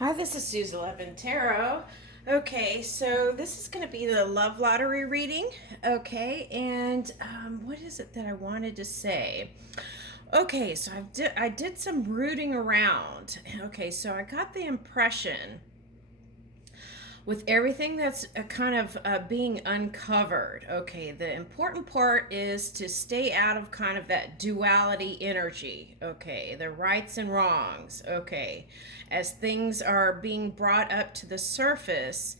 Hi, this is Suze 11 Tarot. Okay, so this is going to be the love lottery reading. Okay, and what is it that I wanted to say? Okay, so I did some rooting around. Okay, so I got the impression with everything that's kind of being uncovered. Okay, the important part is to stay out of kind of that duality energy. Okay, the rights and wrongs. Okay, as things are being brought up to the surface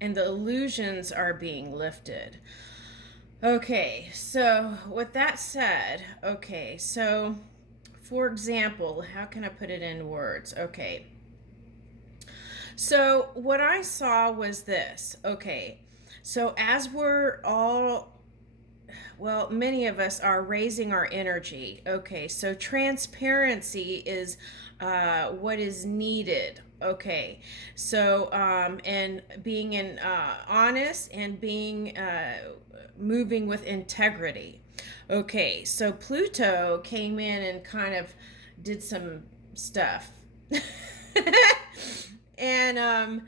and the illusions are being lifted. Okay, so with that said, okay, so for example, how can I put it in words? Okay, so what I saw was this. Okay. So as we're all, well, many of us are raising our energy. Okay. So transparency is what is needed. Okay. So and being honest and being moving with integrity. Okay. So Pluto came in and kind of did some stuff. And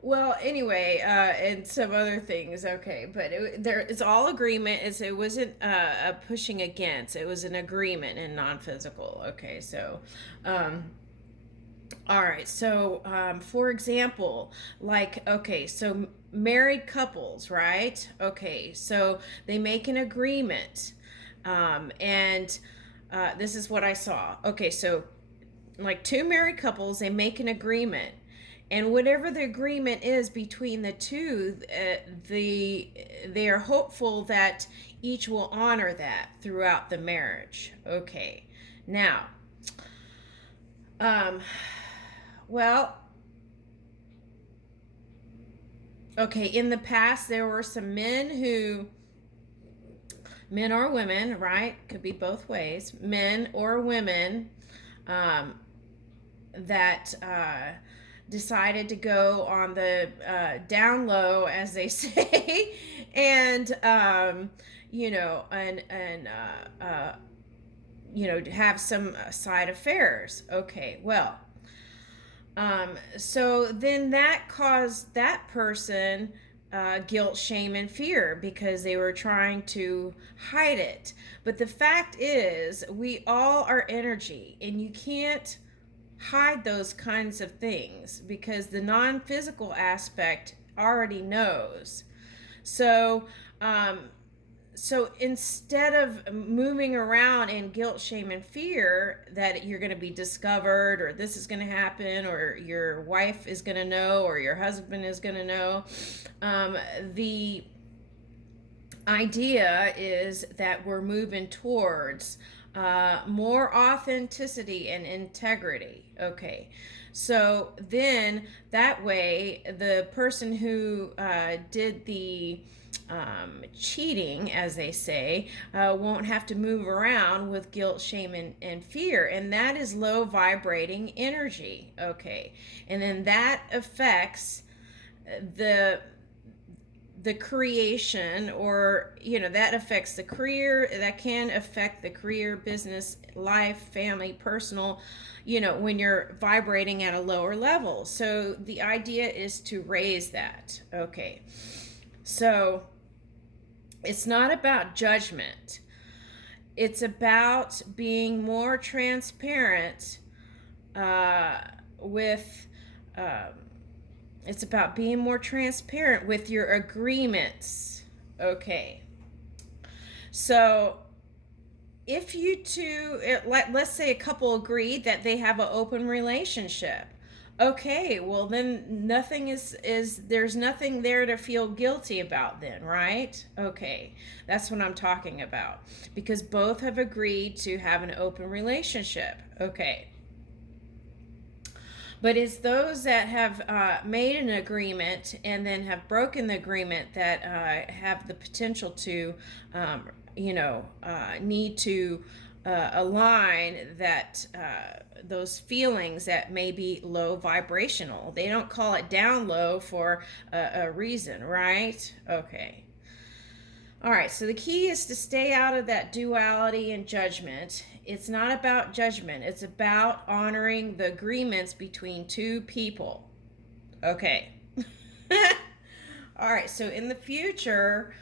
well, anyway, and some other things. Okay, but it's all agreement. It wasn't a pushing against. It was an agreement and non-physical. Okay, so all right. So for example, like, okay, so married couples, right? Okay, so they make an agreement, and this is what I saw. Okay, so like two married couples, they make an agreement, and whatever the agreement is between the two, they are hopeful that each will honor that throughout the marriage. Okay, now, um, well, okay, in the past there were some men or women, right? Could be both ways, men or women, um, that decided to go on the down low, as they say, and have some side affairs. Okay, well, so then that caused that person guilt, shame, and fear because they were trying to hide it. But the fact is, we all are energy, and you can't hide those kinds of things because the non-physical aspect already knows. So so instead of moving around in guilt, shame, and fear that you're going to be discovered, or this is going to happen, or your wife is going to know, or your husband is going to know, the idea is that we're moving towards more authenticity and integrity. Okay, so then that way the person who did the cheating, as they say, won't have to move around with guilt, shame, and fear. And that is low vibrating energy. Okay, and then that affects the creation, or that affects the career, that can affect the career, business, life, family, personal, when you're vibrating at a lower level. So the idea is to raise that. Okay, so it's not about judgment, it's about being more transparent with it's about being more transparent with your agreements. Okay. So if you two, let's say a couple agreed that they have an open relationship. Okay, well then nothing there's nothing there to feel guilty about then, right? Okay, that's what I'm talking about. Because both have agreed to have an open relationship. Okay. But it's those that have made an agreement and then have broken the agreement that have the potential to, need to align that those feelings that may be low vibrational. They don't call it down low for a reason, right? Okay. All right, so the key is to stay out of that duality and judgment. it's not about judgment. It's about honoring the agreements between two people. Okay. All right, so in the future,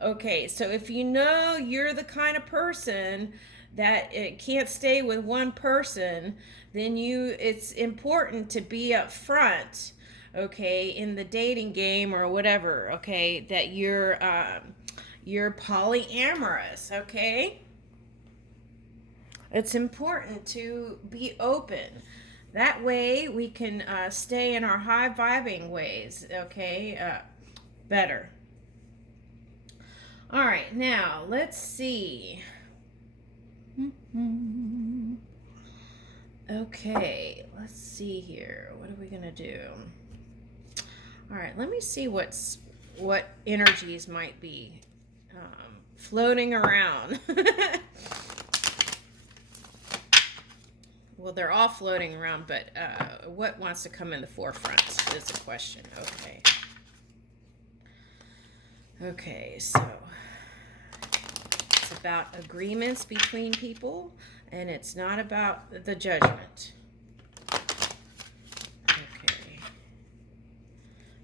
okay, so if you know you're the kind of person that it can't stay with one person, then it's important to be upfront, okay, in the dating game or whatever, okay, that you're polyamorous, okay? It's important to be open. That way we can stay in our high vibing ways, okay? Better. All right, now let's see. Okay, let's see here. What are we gonna do? All right, let me see what energies might be floating around. Well, they're all floating around, but what wants to come in the forefront is the question. Okay. Okay, so it's about agreements between people, and it's not about the judgment. Okay.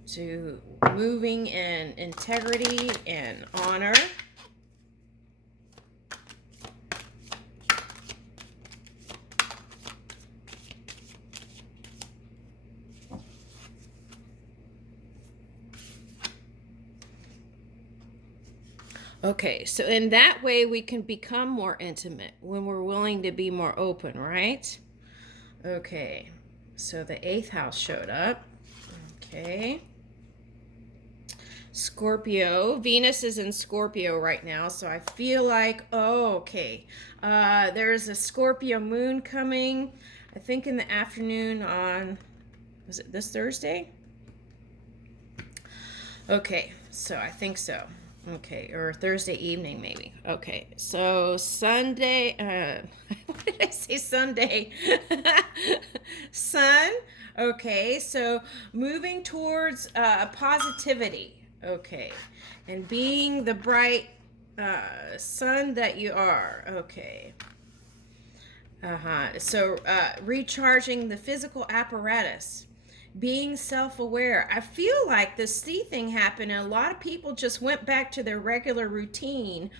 To moving in integrity and honor. Okay, so in that way we can become more intimate when we're willing to be more open, right? Okay, so the 8th house showed up. Okay. Scorpio. Venus is in Scorpio right now, so I feel like, oh, okay. There's a Scorpio moon coming, I think in the afternoon on, was it this Thursday? Okay, so I think so. Okay, or Thursday evening maybe. Okay, so Sunday, what did I say Sunday? Sun. Okay, so moving towards positivity. Okay, and being the bright sun that you are. Okay. So recharging the physical apparatus. Being self-aware. I feel like the C thing happened and a lot of people just went back to their regular routine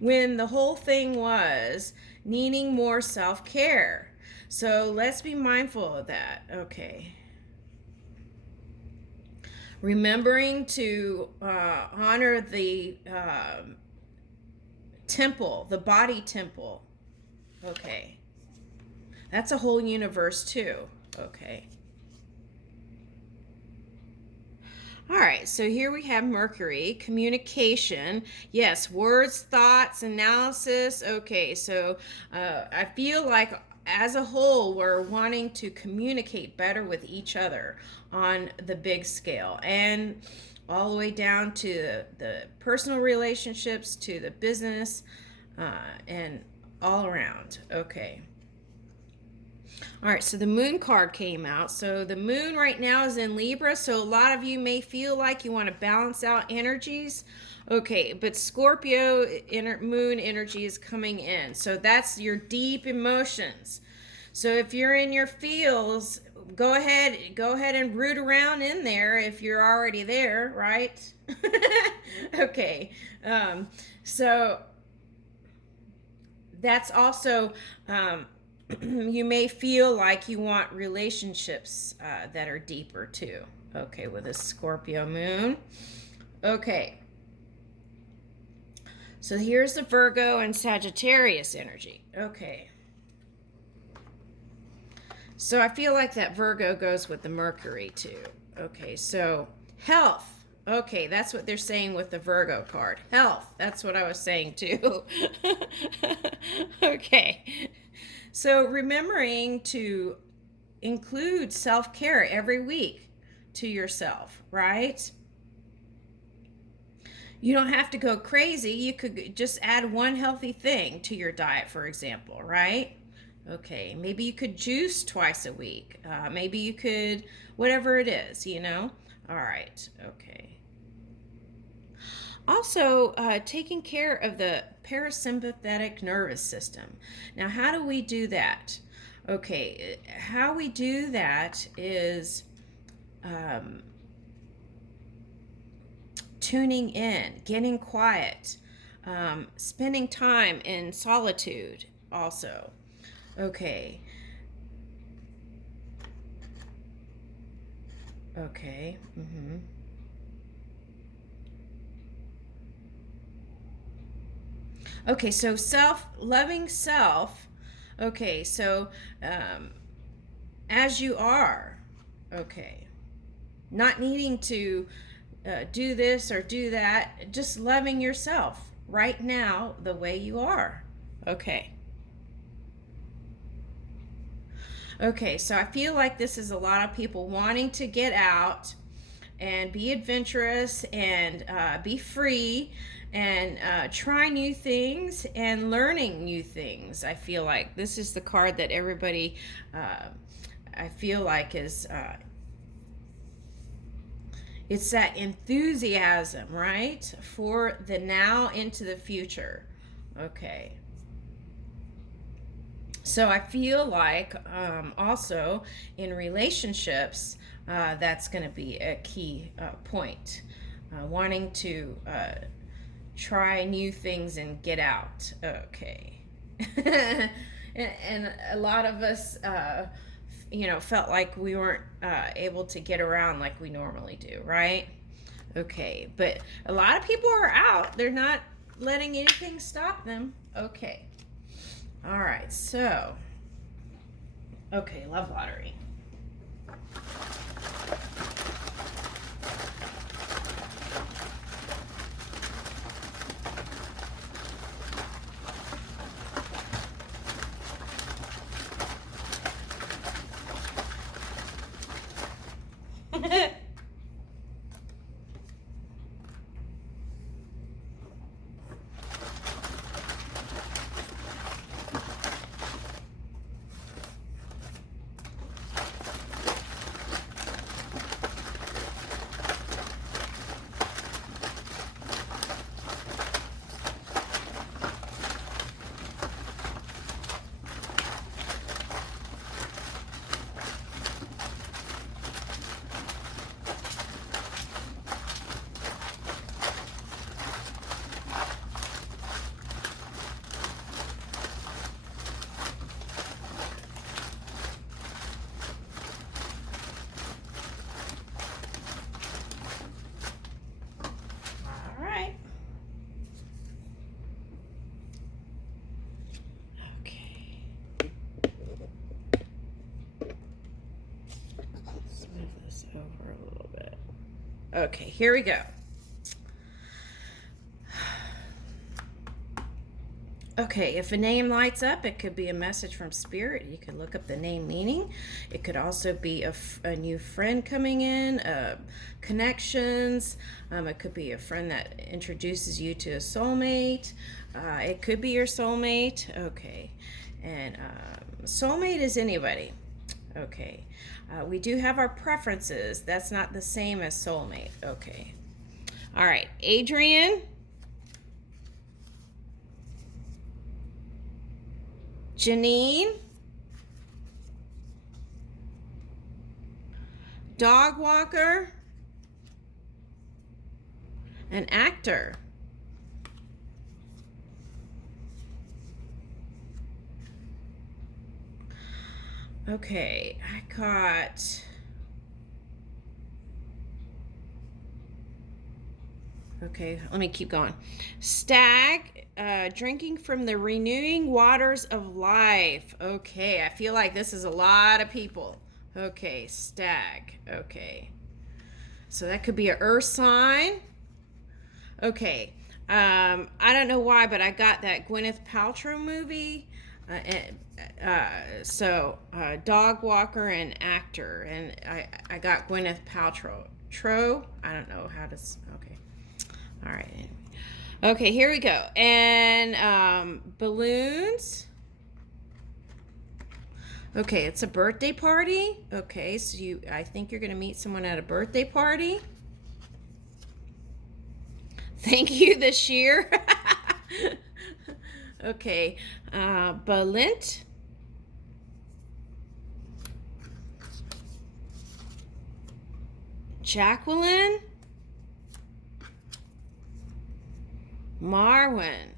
when the whole thing was needing more self-care. So let's be mindful of that. Okay. Remembering to honor the temple, the body temple. Okay. That's a whole universe too. Okay. All right, so here we have Mercury, communication. Yes, words, thoughts, analysis. Okay, so I feel like as a whole, we're wanting to communicate better with each other on the big scale and all the way down to the personal relationships, to the business, and all around. Okay. All right, so the moon card came out. So the moon right now is in Libra, so a lot of you may feel like you want to balance out energies. Okay, but Scorpio moon energy is coming in. So that's your deep emotions. So if you're in your feels, go ahead and root around in there if you're already there, right? Okay. So that's also you may feel like you want relationships that are deeper too. Okay, with a Scorpio moon. Okay. So here's the Virgo and Sagittarius energy. Okay. So I feel like that Virgo goes with the Mercury too. Okay, so health. Okay, that's what they're saying with the Virgo card. Health. That's what I was saying too. Okay. So remembering to include self-care every week to yourself, right? You don't have to go crazy. You could just add one healthy thing to your diet, for example, right? Okay, maybe you could juice twice a week. Maybe you could, whatever it is, you know? All right, okay. Also, taking care of the parasympathetic nervous system. Now, how do we do that? Okay, how we do that is tuning in, getting quiet, spending time in solitude also. Okay. Okay. Okay, so loving self. Okay, so as you are. Okay. Not needing to do this or do that, just loving yourself right now the way you are. Okay. Okay, so I feel like this is a lot of people wanting to get out and be adventurous and be free and try new things and learning new things. I feel like this is the card that everybody, I feel like, is it's that enthusiasm, right, for the now into the future. Okay. So I feel like also in relationships, that's going to be a key point. Wanting to try new things and get out. Okay. and a lot of us, felt like we weren't able to get around like we normally do, right? Okay. But a lot of people are out. They're not letting anything stop them. Okay. All right, so, okay, love lottery. Over a little bit. Okay, here we go. Okay, if a name lights up, it could be a message from spirit. You could look up the name meaning. It could also be a new friend coming in, connections. It could be a friend that introduces you to a soulmate. It could be your soulmate. Okay, and soulmate is anybody. Okay, we do have our preferences. That's not the same as soulmate. Okay, all right, Adrian. Janine, dog walker, an actor. Okay, I got... Okay, let me keep going. Stag, drinking from the renewing waters of life. Okay, I feel like this is a lot of people. Okay, stag. Okay. So that could be an earth sign. Okay. I don't know why, but I got that Gwyneth Paltrow movie. Dog walker and actor. And I got Gwyneth Paltrow. I don't know how to... Okay. All right. Okay, here we go. And balloons. Okay, it's a birthday party. Okay, so I think you're going to meet someone at a birthday party. thank you this year. Okay, Balint, Jacqueline, Marwin,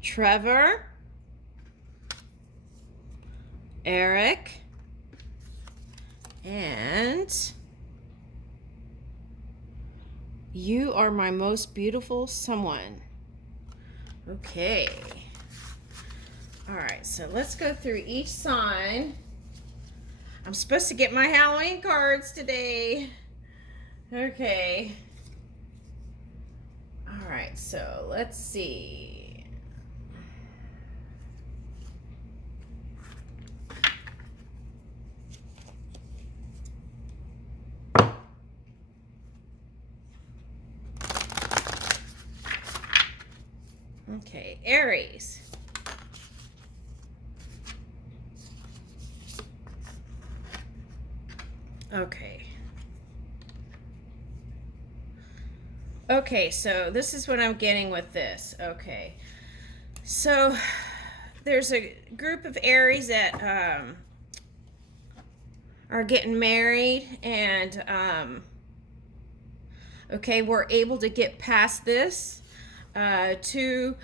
Trevor, Eric, and you are my most beautiful someone. Okay. All right, so let's go through each sign. I'm supposed to get my Halloween cards today. Okay. All right, so let's see. Okay, Aries. Okay. Okay, so this is what I'm getting with this. Okay. So there's a group of Aries that are getting married, and okay, we're able to get past this to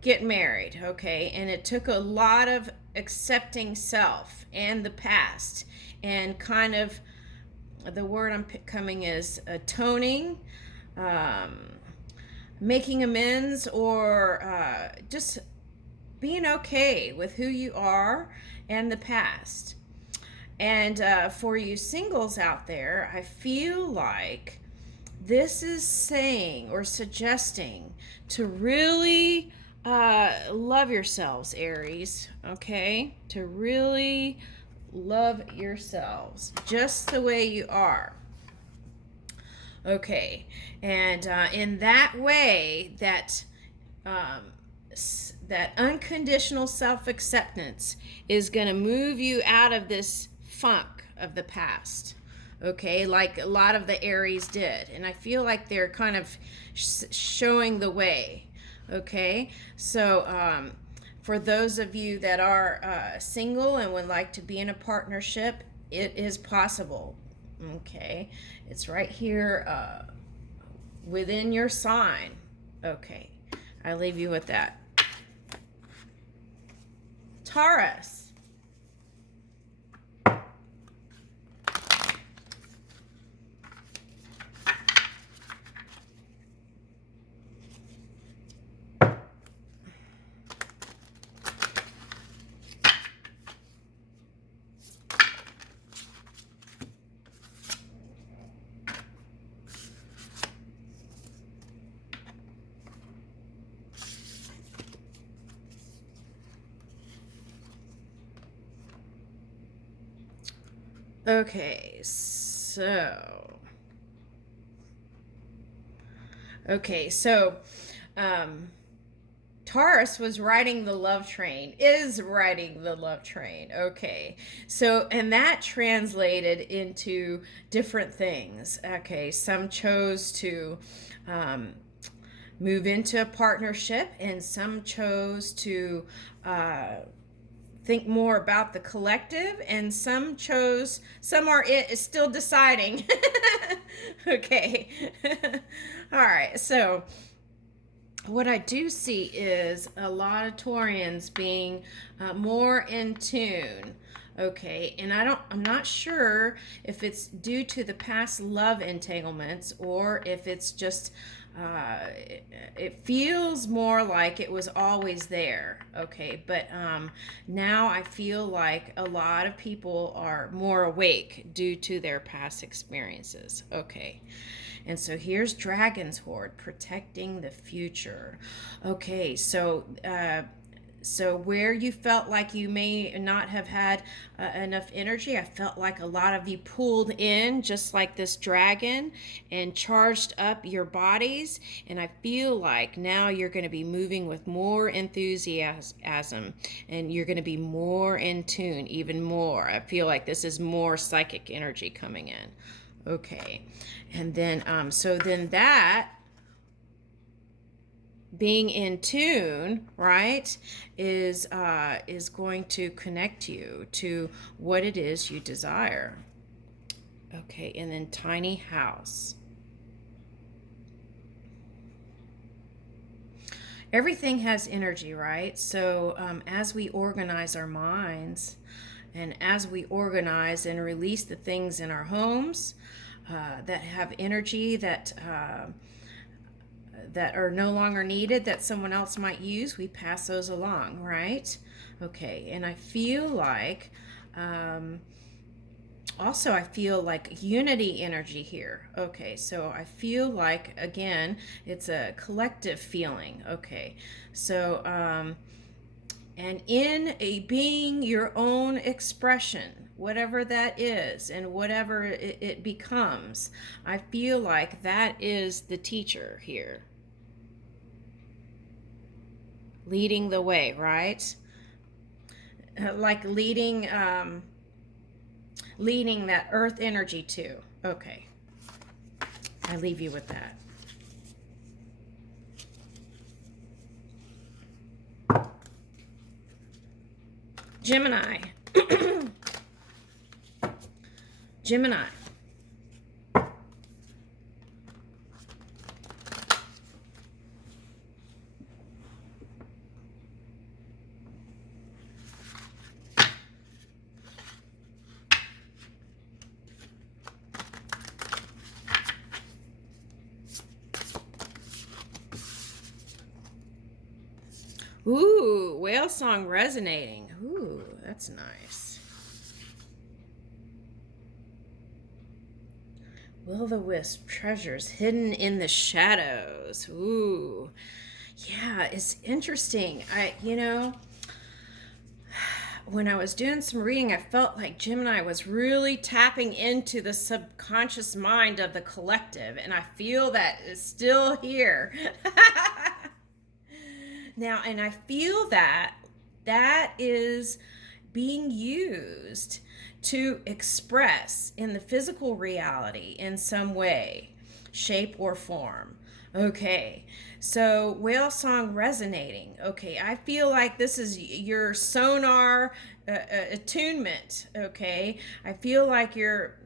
get married. Okay, and it took a lot of accepting self and the past, and kind of the word I'm coming is atoning, making amends, or just being okay with who you are and the past. And for you singles out there, I feel like this is saying or suggesting to really love yourselves, Aries, okay? To really love yourselves just the way you are. Okay, and in that way, that that unconditional self-acceptance is going to move you out of this funk of the past. Okay, like a lot of the Aries did, and I feel like they're kind of showing the way. Okay, so for those of you that are single and would like to be in a partnership, it is possible. Okay, it's right here within your sign. Okay, I leave you with that. Taurus. Okay, so Taurus was riding the love train, is riding the love train. Okay, so and that translated into different things. Okay, some chose to move into a partnership, and some chose to think more about the collective, and some are still deciding. Okay. All right, so what I do see is a lot of Taurians being more in tune. Okay, and I'm not sure if it's due to the past love entanglements, or if it's just it feels more like it was always there. Okay, but now I feel like a lot of people are more awake due to their past experiences. Okay, and so here's Dragon's Horde, protecting the future. Okay, so where you felt like you may not have had enough energy, I felt like a lot of you pulled in just like this dragon and charged up your bodies, and I feel like now you're going to be moving with more enthusiasm, and you're going to be more in tune, even more. I feel like this is more psychic energy coming in. Okay. And then, so then that being in tune, right, is going to connect you to what it is you desire. Okay, and then tiny house. Everything has energy, right? So as we organize our minds, and as we organize and release the things in our homes that have energy, that are no longer needed, that someone else might use, we pass those along, right? Okay, and I feel like also I feel like unity energy here. Okay, so I feel like, again, it's a collective feeling. Okay, so and in a being your own expression, whatever that is and whatever it becomes, I feel like that is the teacher here, leading the way, right? Like leading that earth energy too. Okay, I leave you with that. Gemini. Gemini. Ooh, whale song resonating. Ooh, that's nice. Will-o'-the-wisp, treasures hidden in the shadows. Ooh, yeah, it's interesting. When I was doing some reading, I felt like Gemini was really tapping into the subconscious mind of the collective, and I feel that is still here. Now, and I feel that is being used to express in the physical reality in some way, shape, or form. Okay, so whale song resonating. Okay, I feel like this is your sonar attunement. Okay, I feel like you're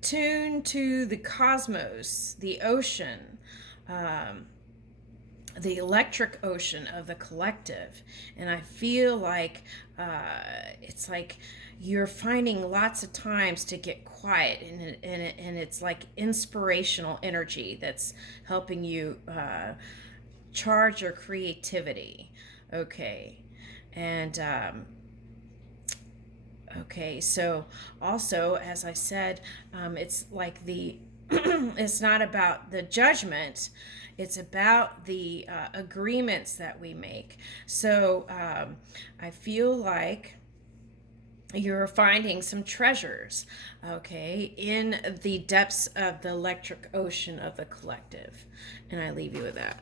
tuned to the cosmos, the ocean, the electric ocean of the collective, and I feel like it's like you're finding lots of times to get quiet, and it's like inspirational energy that's helping you charge your creativity. Okay, and okay, so also, as I said, it's like the it's not about the judgment, it's about the agreements that we make. So I feel like you're finding some treasures, okay, in the depths of the electric ocean of the collective. And I leave you with that.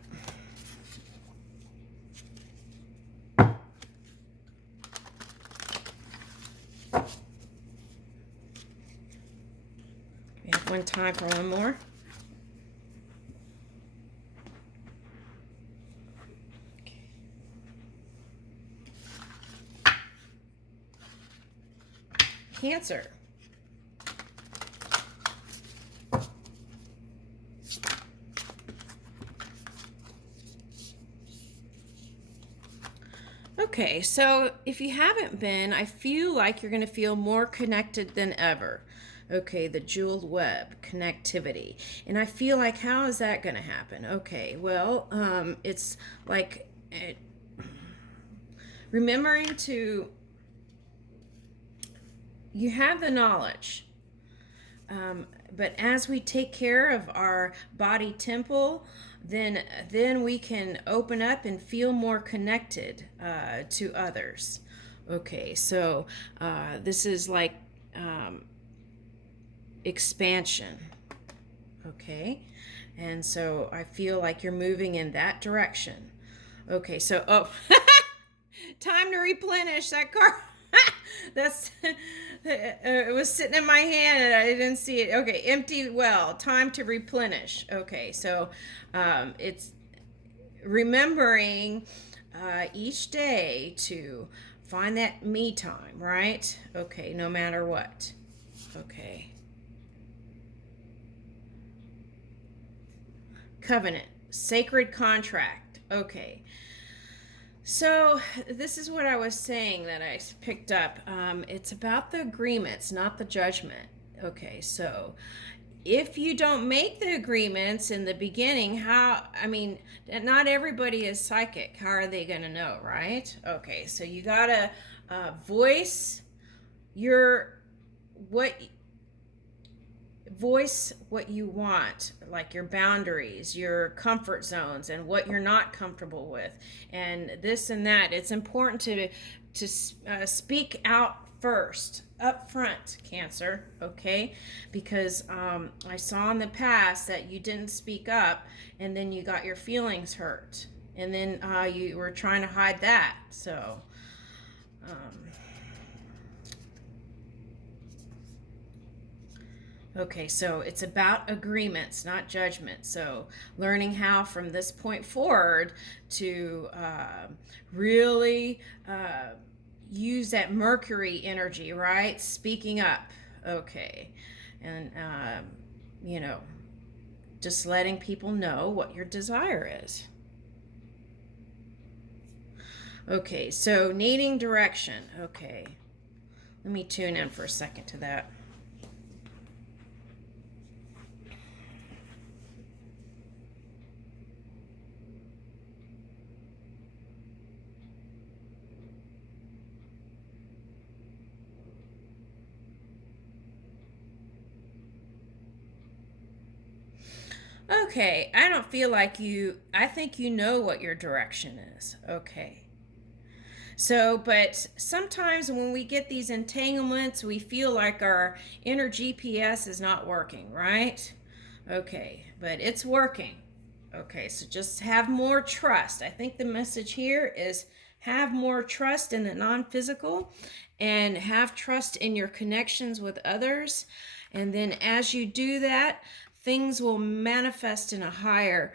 We have one time for one more. Cancer. Okay, so if you haven't been, I feel like you're going to feel more connected than ever. Okay, the jeweled web, connectivity. And I feel like, how is that going to happen? Okay, well, it's like remembering to, you have the knowledge. But as we take care of our body temple, then we can open up and feel more connected to others. Okay, so this is like expansion. Okay, and so I feel like you're moving in that direction. Okay, so time to replenish that card. That's it was sitting in my hand and I didn't see it. Okay, empty well, time to replenish. Okay, so it's remembering each day to find that me time, right? Okay, no matter what. Okay. Covenant, sacred contract. Okay. So this is what I was saying that I picked up. It's about the agreements, not the judgment. Okay, so if you don't make the agreements in the beginning, I mean, not everybody is psychic. How are they going to know, right? Okay, so you got to voice your, what voice what you want, like your boundaries, your comfort zones, and what you're not comfortable with, and this and that. It's important to speak out first, up front, Cancer. Okay, because I saw in the past that you didn't speak up, and then you got your feelings hurt, and then you were trying to hide that. So. Okay, so it's about agreements, not judgment. So learning how from this point forward to really use that Mercury energy, right? Speaking up. Okay. And, you know, just letting people know what your desire is. Okay, so needing direction. Okay. Let me tune in for a second to that. Okay, I don't feel like I think you know what your direction is. Okay. So, but sometimes when we get these entanglements, we feel like our inner GPS is not working, right? Okay, but it's working. Okay, so just have more trust. I think the message here is have more trust in the non physical and have trust in your connections with others. And then as you do that, things will manifest in a higher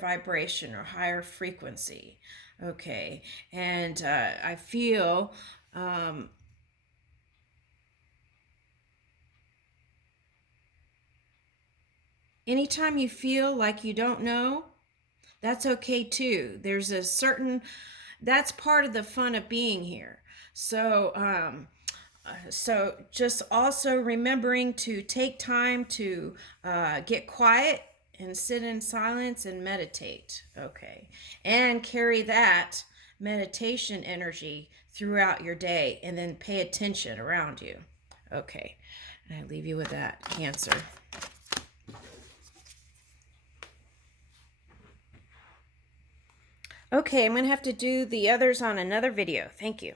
vibration or higher frequency. Okay, and I feel anytime you feel like you don't know, that's okay too. There's a certain, that's part of the fun of being here. So, so just also remembering to take time to get quiet and sit in silence and meditate. Okay, and carry that meditation energy throughout your day, and then pay attention around you. Okay, and I leave you with that, Cancer. Okay, I'm going to have to do the others on another video. Thank you.